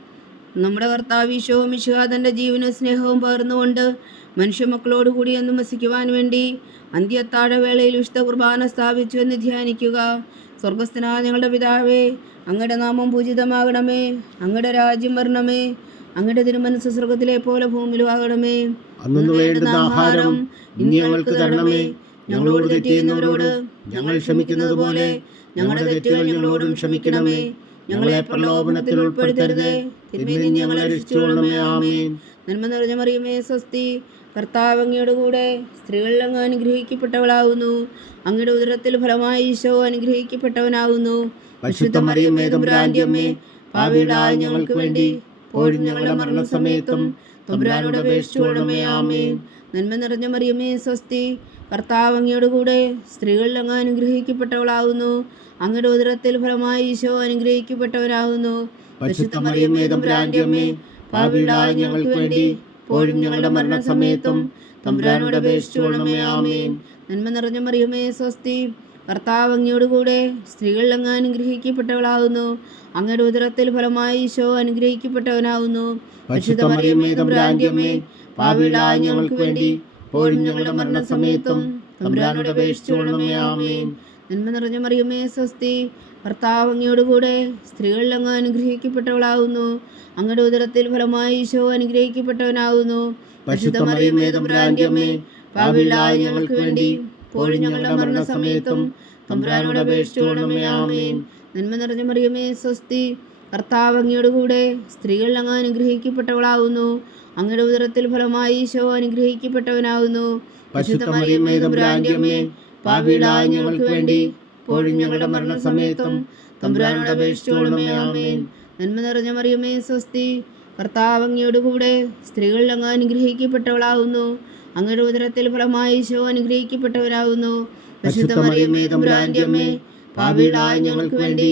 നമ്മുടെ കർത്താവ് ഈശോ മിശുഹ തന്റെ ജീവനും സ്നേഹവും പകർന്നുകൊണ്ട് മനുഷ്യമക്കളോടുകൂടി എന്ന് വസിക്കുവാൻ വേണ്ടി അന്ത്യത്താഴ വേളയിൽ വിശുദ്ധ കുർബാന സ്ഥാപിച്ചു എന്ന് ധ്യാനിക്കുക. സ്വർഗസ്ഥനാ ഞങ്ങളുടെ പിതാവേ അങ്ങയുടെ നാമം പൂജിതമാകണമേ അങ്ങയുടെ രാജ്യം വരണമേ അങ്ങയുടെ തിരുമനസ് സ്വർഗത്തിലെ പോലെ ഭൂമിയിലും ആകണമേ. അന്നു വേണ്ടുന്ന ആഹാരം ഇനി ഞങ്ങൾക്ക് തരണമേ. ഞങ്ങളോട് തെറ്റ് ചെയ്യുന്നവരോട് ഞങ്ങൾ ക്ഷമിക്കുന്നത് പോലെ ഞങ്ങളുടെ തെറ്റുകൾ ഞങ്ങളോടും ക്ഷമിക്കണമേ. ഞങ്ങളെ പ്രലോഭനത്തിൽ ഉൾപ്പെടുത്തരുത്. തിന്മയിൽ നിന്ന് ഞങ്ങളെ രക്ഷിച്ചുകൊള്ളണമേ ആമീൻ. നന്മ നിറഞ്ഞ മറിയമേ സ്വസ്തി. കർത്താവ് അങ്ങയുടെ കൂടെ സ്ത്രീകൾ അങ്ങ് അനുഗ്രഹിക്കപ്പെട്ടവളാവുന്നു. അങ്ങയുടെ ഉദരത്തിൽ ഫലമായി ഈശോ അനുഗ്രഹിക്കപ്പെട്ടവനാവുന്നു. പരിശുദ്ധ മറിയമേ ഞങ്ങൾക്ക് വേണ്ടി പോഴും ഞങ്ങളുടെ മരണസമയത്തും തമ്പുരാനോട് അപേക്ഷിച്ചുകൊള്ളണമേ ആമീൻ. നന്മ നിറഞ്ഞ മറിയമേ സ്വസ്തി. കർത്താവ് അങ്ങയുടെ കൂടെ സ്ത്രീകളിൽ അങ്ങ് അനുഗ്രഹിക്കപ്പെട്ടവളാകുന്നു അങ്ങയുടെ ഉദരത്തിൽ ഫലമായി ഈശോ അമ്മേ പാപികളായ ഞങ്ങൾക്ക് വേണ്ടി ഇപ്പോഴും ഞങ്ങളുടെ മരണസമയത്തും തമ്പുരാനോട് അപേക്ഷിച്ചുകൊള്ളണമേ ആമീൻ. നന്മ നിറഞ്ഞ മറിയമേ സ്വസ്തി. കർത്താവ് അങ്ങയോട് കൂടെ സ്ത്രീകൾ അങ്ങ് അനുഗ്രഹിക്കപ്പെട്ടവളാകുന്നു അങ്ങയുടെ ഉദരത്തിൽ ഫലമായി ഈശോ അനുഗ്രഹിക്കപ്പെട്ടവനാകുന്നു പരിശുദ്ധ മറിയമേ തമ്പുരാന്റെ അമ്മേ പാപികളായ ഞങ്ങൾക്ക് വേണ്ടി ഇപ്പോഴും ഞങ്ങളുടെ മരണസമയത്തും തമ്പുരാനോട് അപേക്ഷിച്ചുകൊള്ളണമേ ആമേൻ. നന്മ നിറഞ്ഞ മറിയമേ സ്വസ്തി. ഭർത്താവ് അങ്ങയോടുകൂടെ സ്ത്രീകളിൽ അങ്ങ് അനുഗ്രഹിക്കപ്പെട്ടവളാകുന്നു അങ്ങയുടെ ഉദരത്തിൽ ഫലമായി ഈശോ അനുഗ്രഹിക്കപ്പെട്ടവനാകുന്നു പരിശുദ്ധ മറിയമേ തമ്പുരാന്റെ അമ്മേ പാപികളായ ഞങ്ങൾക്ക് വേണ്ടി ഇപ്പോഴും ഞങ്ങളുടെ മരണസമയത്തും തമ്പുരാനോട് അപേക്ഷിച്ചുകൊള്ളണമേ ആമേൻ. നന്മ നിറഞ്ഞ മറിയമേ സ്വസ്തി. ഭർത്താവ് അങ്ങയോടുകൂടെ സ്ത്രീകൾ അങ്ങ് അനുഗ്രഹിക്കപ്പെട്ടവളാകുന്നു അങ്ങയുടെ ഉദരത്തിൽ ഫലമായി ഈശോ പാപികളായ ഞങ്ങൾക്ക് വേണ്ടി ഇപ്പോഴും ഞങ്ങളുടെ മരണസമയത്തും തമ്പുരാനോട് അപേക്ഷിച്ചോളമേ ആമേൻ. നന്മ നിറഞ്ഞ മറിയമേ സ്വസ്തി. കർത്താവ് അങ്ങയോടുകൂടെ സ്ത്രീകൾ അങ്ങ് അനുഗ്രഹിക്കപ്പെട്ടവളാകുന്നു അങ്ങയുടെ ഉദരത്തിൽ ഫലമായി ഈശോ അനുഗ്രഹിക്കപ്പെട്ടവരാകുന്നു പരിശുദ്ധ മറിയമേ തമ്പുരാന്റെ അമ്മേ പാപികളായ ഞങ്ങൾക്ക് വേണ്ടി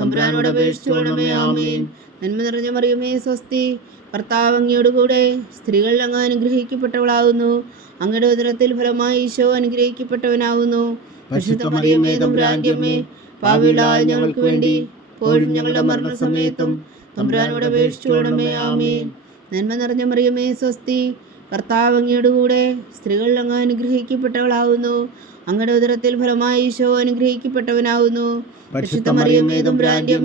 തമ്പുരാനോട് അപേക്ഷിച്ചുകൊള്ളണമേ ആമേൻ. നന്മ നിറഞ്ഞ മറിയുമേ സ്വസ്തി. ഭർത്താവ് അങ്ങയോടുകൂടെ സ്ത്രീകൾ അങ്ങ് അനുഗ്രഹിക്കപ്പെട്ടവളാകുന്നു. അങ്ങയുടെ ഉദരത്തിൽ ഫലമായി ഈശോ അനുഗ്രഹിക്കപ്പെട്ടവനാകുന്നു. പരിശുദ്ധ മറിയമേ ഞങ്ങൾക്ക് വേണ്ടി പോഴും ഞങ്ങളുടെ മരണസമയത്തും തമ്പുരാനോട് അപേക്ഷിച്ചുകൊള്ളണമേ ആമേൻ. നന്മ നിറഞ്ഞ മറിയമേ സ്വസ്തി. കർത്താവ് അങ്ങയോടുകൂടെ സ്ത്രീകൾ അങ്ങ് അനുഗ്രഹിക്കപ്പെട്ടവളാകുന്നു. അങ്ങയുടെ ഉദരത്തിൽ ഫലമായി ഈശോ അനുഗ്രഹിക്കപ്പെട്ടവനാകുന്നു പരിശുദ്ധ മറിയമേ തമ്പുരാന്റെ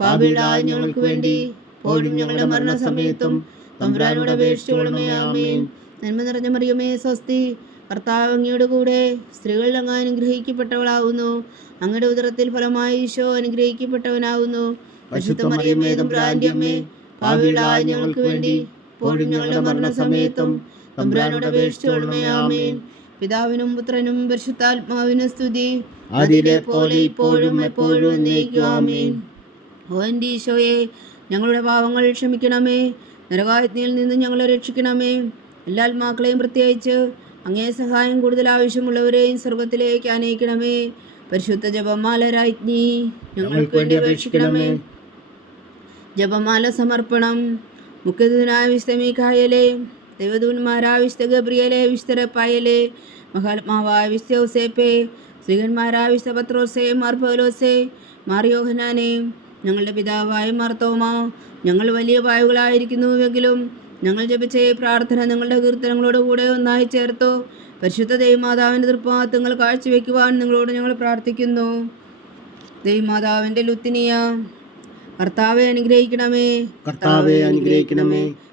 പാപികളായ ഞങ്ങൾക്ക് വേണ്ടി പോലും ഞങ്ങളുടെ മരണസമയത്തും തമ്പുരാനോട് അപേക്ഷിച്ചുകൊള്ളണമേ ആമേൻ. നന്മ നിറഞ്ഞ മറിയമേ സ്വസ്തി കർത്താവ് അങ്ങയോടുകൂടെ സ്ത്രീകളിൽ അങ്ങ് അനുഗ്രഹിക്കപ്പെട്ടവളാവുന്നു. അങ്ങയുടെ ഉദരത്തിൽ ഫലമായി ഈശോ അനുഗ്രഹിക്കപ്പെട്ടവനാവുന്നു. പരിശുദ്ധ മറിയമേ തമ്പുരാന്റെ പാപികളായ ഞങ്ങൾക്ക് വേണ്ടി പോലും ഞങ്ങളുടെ മരണസമയത്തും തമ്പുരാനോട് അപേക്ഷിച്ചുകൊള്ളണമേ ആമേൻ. പിതാവിനും പുത്രനും പരിശുദ്ധാത്മാവിനും സ്തുതി. അതിലെ പോലെ ഇപ്പോഴും എപ്പോഴും എന്നേക്കും ആമേൻ. ഓ എന്റെ ഈശോയെ ഞങ്ങളുടെ പാവങ്ങൾ ക്ഷമിക്കണമേ. നരകായത്നിയിൽ നിന്ന് ഞങ്ങളെ രക്ഷിക്കണമേ. എല്ലാ ആത്മാക്കളെയും പ്രത്യേകിച്ച് അങ്ങേ സഹായം കൂടുതൽ ആവശ്യമുള്ളവരെയും സ്വർഗത്തിലേക്ക് അനയിക്കണമേ പരിശുദ്ധ ജപമാല രാജ്ഞി ഞങ്ങൾക്ക് വേണ്ടി അപേക്ഷിക്കണമേ. ജപമാല സമർപ്പണം മുഖ്യതിനായ മീഖായലെ ദൈവദൂന്മാരായ വിശുദ്ധ ഗബ്രിയലെ വിശുദ്ധ റപ്പായലെ മഹാത്മാവായ വിശുദ്ധ ശ്രീകന്മാരായ വിശുദ്ധ പത്രോസേ മാർ പൗലോസെ മാർ യോഹനാനെ ഞങ്ങളുടെ പിതാവായ മാർത്തോമോ ഞങ്ങൾ വലിയ വായുകളായിരിക്കുന്നുവെങ്കിലും ഞങ്ങൾ ജപിച്ച ഈ പ്രാർത്ഥന നിങ്ങളുടെ കീർത്തനങ്ങളോട് കൂടെ ഒന്നായി ചേർത്തോ. പരിശുദ്ധ ദൈവമാതാവിന്റെ തൃപ്പാത്തങ്ങൾ കാഴ്ചവെക്കുവാൻ നിങ്ങളോട് ഞങ്ങൾ പ്രാർത്ഥിക്കുന്നു. ദൈവമാതാവിന്റെ ലുത്തിനിയ കർത്താവെ അനുഗ്രഹിക്കണമേ. കർത്താവെ അനുഗ്രഹിക്കണമേ.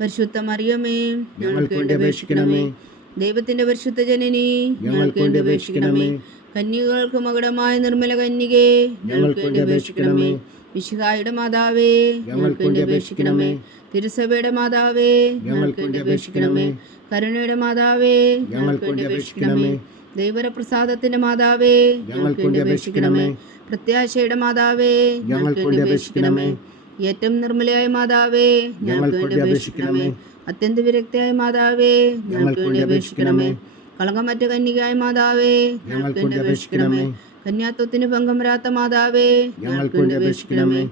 പരിശുദ്ധ മറിയമേ ഞങ്ങൾക്ക് വേണ്ടി അപേക്ഷിക്കണമേ. ദൈവത്തിന്റെ പരിശുദ്ധ ജനനി ഞങ്ങൾക്ക് വേണ്ടി അപേക്ഷിക്കണമേ. കന്യകൾക്ക് മകുടമായ നിർമ്മല കന്യകേ ഞങ്ങൾക്ക് വേണ്ടി അപേക്ഷിക്കണമേ. വിശുഹായുടെ മാതാവേ ഞങ്ങൾക്ക് വേണ്ടി അപേക്ഷിക്കണമേ. തിരുസഭയുടെ മാതാവേ ഞങ്ങൾക്ക് വേണ്ടി അപേക്ഷിക്കണമേ. കരുണയുടെ മാതാവേ ഞങ്ങൾക്ക് വേണ്ടി അപേക്ഷിക്കണമേ. ദൈവരപ്രസാദത്തിന്റെ മാതാവേ ഞങ്ങൾക്ക് വേണ്ടി അപേക്ഷിക്കണമേ. പ്രത്യാശയുടെ മാതാവേ ഞങ്ങൾക്ക് വേണ്ടി അപേക്ഷിക്കണമേ. ഏറ്റവും നിർമ്മലയായ മാതാവേ ഞങ്ങൾക്ക് വേണ്ടി അപേക്ഷിക്കണമേ. അത്യന്ത വിരക്തിയായ മാതാവേ ഞങ്ങൾക്ക് വേണ്ടി അപേക്ഷിക്കണമേ. കളങ്കമറ്റ കന്യകായ മാതാവേ ഞങ്ങൾക്ക് വേണ്ടി അപേക്ഷിക്കണമേ. കന്യാത്വത്തിന് ഭംഗം വരാത്ത മാതാവേ ഞങ്ങൾക്ക് വേണ്ടി അപേക്ഷിക്കണമേ.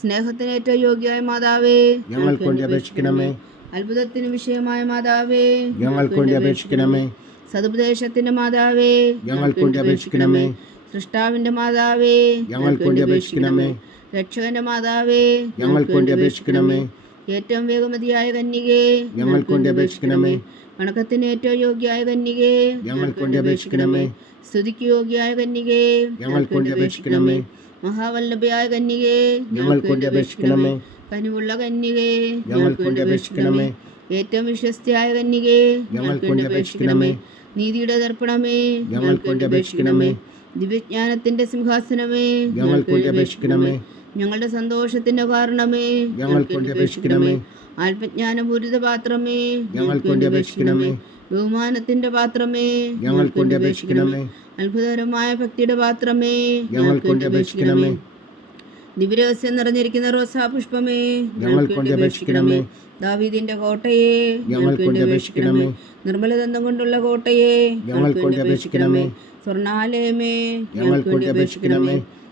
സ്നേഹത്തിന് ഏറ്റവും യോഗ്യമായ മാതാവേ ഞങ്ങൾക്ക് വേണ്ടി അപേക്ഷിക്കണമേ. അത്ഭുതത്തിന് വിഷയമായ മാതാവേ ഞങ്ങൾക്ക് വേണ്ടി അപേക്ഷിക്കണമേ. സതുപദേശത്തിന്റെ മാതാവേ ഞങ്ങൾക്ക് വേണ്ടി അപേക്ഷിക്കണമേ. സൃഷ്ടാവിന്റെ മാതാവേ ഞങ്ങൾക്ക് വേണ്ടി അപേക്ഷിക്കണമേ. രക്ഷകന്റെ മാതാവേ ഞങ്ങൾക്ക് വേണ്ടി അപേക്ഷിക്കണമേ. ഏറ്റവും വേഗമതിയായ കന്യകേ ഞങ്ങൾക്ക് വേണ്ടി അപേക്ഷിക്കണമേ. വണക്കത്തിന് ഏറ്റവും യോഗ്യയായ കന്യകേ ഞങ്ങൾക്ക് വേണ്ടി അപേക്ഷിക്കണമേ. സ്തുതിക്ക് യോഗ്യയായ കന്യകേ ഞങ്ങൾക്ക് വേണ്ടി അപേക്ഷിക്കണമേ. മഹാവല്ലഭയായ കന്യകേ ഞങ്ങൾക്ക് വേണ്ടി അപേക്ഷിക്കണമേ. കനിവുള്ള കന്യകേ ഞങ്ങൾക്ക് വേണ്ടി അപേക്ഷിക്കണമേ. ഏറ്റവും വിശ്വസ്തയായ കന്യകേ ഞങ്ങൾക്ക് വേണ്ടി അപേക്ഷിക്കണമേ. നീതിയുടെ ദർപ്പണമേ ഞങ്ങൾക്ക് വേണ്ടി അപേക്ഷിക്കണമേ. ദിവ്യജ്ഞാനത്തിന്റെ സിംഹാസനമേ ഞങ്ങൾക്ക് വേണ്ടി അപേക്ഷിക്കണമേ. ഞങ്ങളുടെ സന്തോഷത്തിന്റെ കാരണമേ ഞങ്ങൾക്ക് വേണ്ടി അപേക്ഷിക്കണമേ ആത്മജ്ഞാനപൂരിത പാത്രമേ ഞങ്ങൾക്ക് വേണ്ടി അപേക്ഷിക്കണമേ. ബഹുമാനത്തിന്റെ പാത്രമേ ഞങ്ങൾക്ക് വേണ്ടി അപേക്ഷിക്കണമേ. അത്ഭുതകരമായ ഭക്തിയുടെ പാത്രമേ ഞങ്ങൾക്ക് വേണ്ടി അപേക്ഷിക്കണമേ. ദിവരഹസ്യം നിറഞ്ഞിരിക്കുന്ന റോസാ പുഷ്പമേ ഞങ്ങൾക്ക് വേണ്ടി അപേക്ഷിക്കണമേ. ദാവീദിന്റെ കോട്ടയെ ഞങ്ങൾക്ക് വേണ്ടി അപേക്ഷിക്കണമേ. നിർമ്മലദന്തം കൊണ്ടുള്ള കോട്ടയെ ഞങ്ങൾക്ക് വേണ്ടി അപേക്ഷിക്കണമേ. സ്വർണാലയമേ ഞങ്ങൾക്ക് വേണ്ടി അപേക്ഷിക്കണമേ.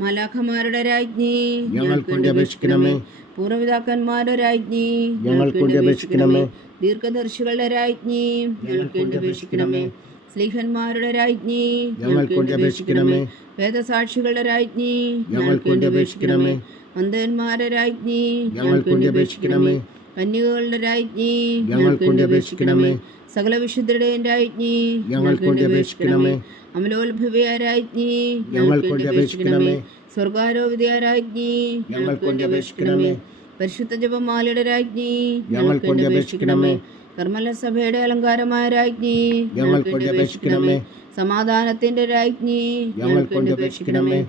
മാലാഖമാരുടെ രാജ്ഞി ഞങ്ങൾക്ക് വേണ്ടി അപേക്ഷിക്കണമേ. പൂർവപിതാക്കന്മാരുടെ രാജ്ഞി ഞങ്ങൾക്ക് വേണ്ടി അപേക്ഷിക്കണമേ. ദീർഘദർശികളുടെ രാജ്ഞി ഞങ്ങൾക്ക് വേണ്ടി അപേക്ഷിക്കണമേ. സ്ലീഹന്മാരുടെ രാജ്ഞി ഞങ്ങൾക്ക് വേണ്ടി അപേക്ഷിക്കണമേ. വേദസാക്ഷികളുടെ രാജ്ഞി ഞങ്ങൾക്ക് വേണ്ടി അപേക്ഷിക്കണമേ. അന്ധന്മാരുടെ രാജ്ഞി ഞങ്ങൾക്ക് വേണ്ടി അപേക്ഷിക്കണമേ. കന്യകകളുടെ രാജ്ഞി ഞങ്ങൾക്ക് വേണ്ടി അപേക്ഷിക്കണമേ. സകല വിശുദ്ധരുടെയും രാജ്ഞി ഞങ്ങൾക്ക് വേണ്ടി അപേക്ഷിക്കണമേ. അമലോത്ഭവിയ രാജ്ഞി ഞങ്ങൾക്ക് വേണ്ടി അപേക്ഷിക്കണമേ. സ്വർഗാരോപിതയ രാജ്ഞി ഞങ്ങൾക്ക് വേണ്ടി അപേക്ഷിക്കണമേ. പരിശുദ്ധ ജപമാലയുടെ രാജ്ഞി ഞങ്ങൾക്ക് വേണ്ടി അപേക്ഷിക്കണമേ. കർമ്മല സഭയുടെ അലങ്കാരമായ രാജ്ഞി ഞങ്ങൾക്ക് വേണ്ടി അപേക്ഷിക്കണമേ. സമാധാനത്തിന്റെ രാജ്ഞി ഞങ്ങൾക്ക് വേണ്ടി അപേക്ഷിക്കണമേ.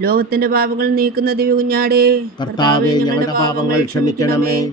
ലോകത്തിന്റെ പാപങ്ങൾ നീക്കുന്ന ദിവ്യകുഞ്ഞാടേ കർത്താവെ ഞങ്ങളുടെ പാപങ്ങൾ ക്ഷമിക്കണമേ.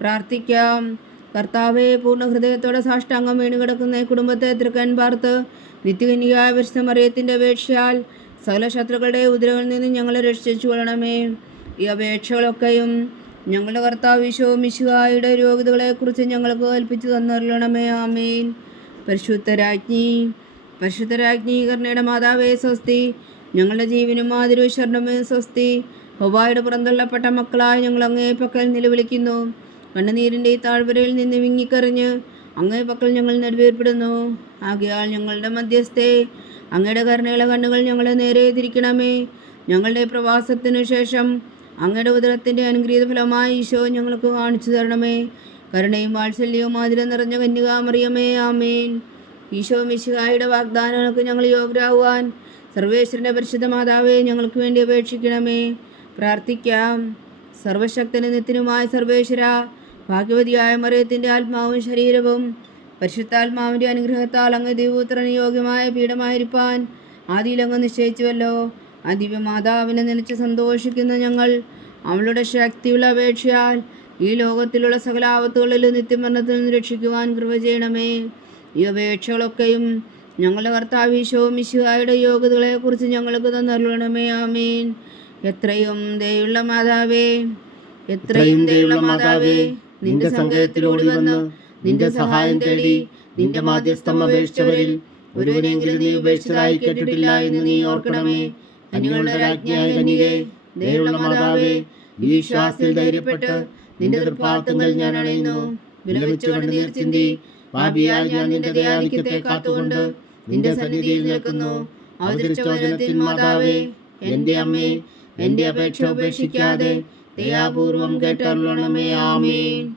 പ്രാർത്ഥിക്കാം. കർത്താവെ പൂർണ ഹൃദയത്തോടെ സാഷ്ടാംഗം വീണ് കിടക്കുന്ന കുടുംബത്തെ തൃക്കൻ പാർത്ത് നിത്യകന്യകായ പരിശുദ്ധ മറിയത്തിന്റെ അപേക്ഷയാൽ സകല ശത്രുക്കളുടെ ഉദരവിൽ നിന്ന് ഞങ്ങളെ രക്ഷിച്ചു കൊള്ളണമേ. ഈ അപേക്ഷകളൊക്കെയും ഞങ്ങളുടെ കർത്താവ് ഈശോ മിശുഹായുടെ രോഗികളെക്കുറിച്ച് ഞങ്ങൾക്ക് കൽപ്പിച്ചു തന്നറിയണമേ ആമീൻ. പരിശുദ്ധരാജ്ഞി പരിശുദ്ധരാജ്ഞി പരിശുദ്ധ കർണയുടെ മാതാവേ സ്വസ്തി. ഞങ്ങളുടെ ജീവനും മാതിരുശരണമേ സ്വസ്തി. ഹൊബായുടെ പുറന്തള്ളപ്പെട്ട മക്കളായി ഞങ്ങൾ അങ്ങേ പക്കൽ നിലവിളിക്കുന്നു. കണ്ണുനീരിന്റെ താഴ്വരയിൽ നിന്ന് വിങ്ങിക്കറിഞ്ഞ് അങ്ങേ പക്കൽ ഞങ്ങൾ നെടുവേർപ്പെടുന്നു. ആകയാൽ ഞങ്ങളുടെ മധ്യസ്ഥേ അങ്ങയുടെ കരുണയുള്ള കണ്ണുകൾ ഞങ്ങളെ നേരെ തിരിക്കണമേ. ഞങ്ങളുടെ പ്രവാസത്തിനു ശേഷം അങ്ങയുടെ ഉദരത്തിന്റെ അനുഗ്രഹീത ഫലമായി ഈശോ ഞങ്ങൾക്ക് കാണിച്ചു തരണമേ. കരുണയും വാത്സല്യവും ആതിരം നിറഞ്ഞ കന്യകാമറിയമേ ആമേൻ. ഈശോ മിശിഹായുടെ വാഗ്ദാനങ്ങൾക്ക് ഞങ്ങൾ യോഗ്യരാകുവാൻ സർവേശ്വരന്റെ പരിശുദ്ധ മാതാവേ ഞങ്ങൾക്ക് വേണ്ടി അപേക്ഷിക്കണമേ. പ്രാർത്ഥിക്കാം. സർവശക്തനും നിത്യനുമായ സർവേശ്വര ഭാഗ്യവതിയായ മറിയത്തിന്റെ ആത്മാവും ശരീരവും പരിശുദ്ധാത്മാവിന്റെ അനുഗ്രഹത്താൽ അങ്ങ് ദൈവപുത്രന് യോഗ്യമായ പീഠമായിരിക്കാൻ ആദിയിലങ്ങ് നിശ്ചയിച്ചുവല്ലോ. ആ ദിവ്യമാതാവിനെ നനച്ച് സന്തോഷിക്കുന്ന ഞങ്ങൾ അവളുടെ ശക്തിയുള്ള അപേക്ഷയാൽ ഈ ലോകത്തിലുള്ള സകല ആപത്തുകളിൽ നിത്യമരണത്തിൽ നിന്ന് രക്ഷിക്കുവാൻ കൃപ ചെയ്യണമേ. ഈ അപേക്ഷകളൊക്കെയും ഞങ്ങളുടെ കർത്താവീശവും മിശുഹായുടെ യോഗ്യതകളെക്കുറിച്ച് ഞങ്ങൾക്ക് തന്നരുളണമേ. ആമീൻ. എത്രയും ദയുള്ള മാതാവേ എത്രയും ദയുള്ള മാതാവേ നിന്റെ സങ്കേതത്തിലോടി വന്ന് നിന്റെ സഹായം തേടി നിന്റെ മാധ്യസ്ഥം അപേക്ഷിച്ചവരിൽ ഒരുവനെങ്കിലും നീ ഉപേക്ഷിച്ചതായി കേട്ടിട്ടില്ല എന്ന് നീ ഓർക്കണമേ. കന്യകളുടെ രാജ്ഞിയായ കനികെ ദയുള്ള മാതാവേ ഈ വിശ്വാസത്തിൽ ധൈര്യപ്പെട്ട് നിന്റെ തൃപ്പാർത്തങ്ങൾ ഞാൻ അണയുന്നു വിലപിച്ചു കണ്ണുനീർ ചിന്തി പാപിയാൽ ഞാൻ നിന്റെ ദയാധിക്യത്തെ കാത്തുകൊണ്ട് നിന്റെ സന്നിധിയിൽ നിൽക്കുന്നു. അവതരിച്ച വചനത്തിൽ മാതാവേ എന്റെ അമ്മേ എന്റെ അപേക്ഷ ഉപേക്ഷിക്കാതെ దయాపూర్వం గట్టర్లోనమే ఆమెన్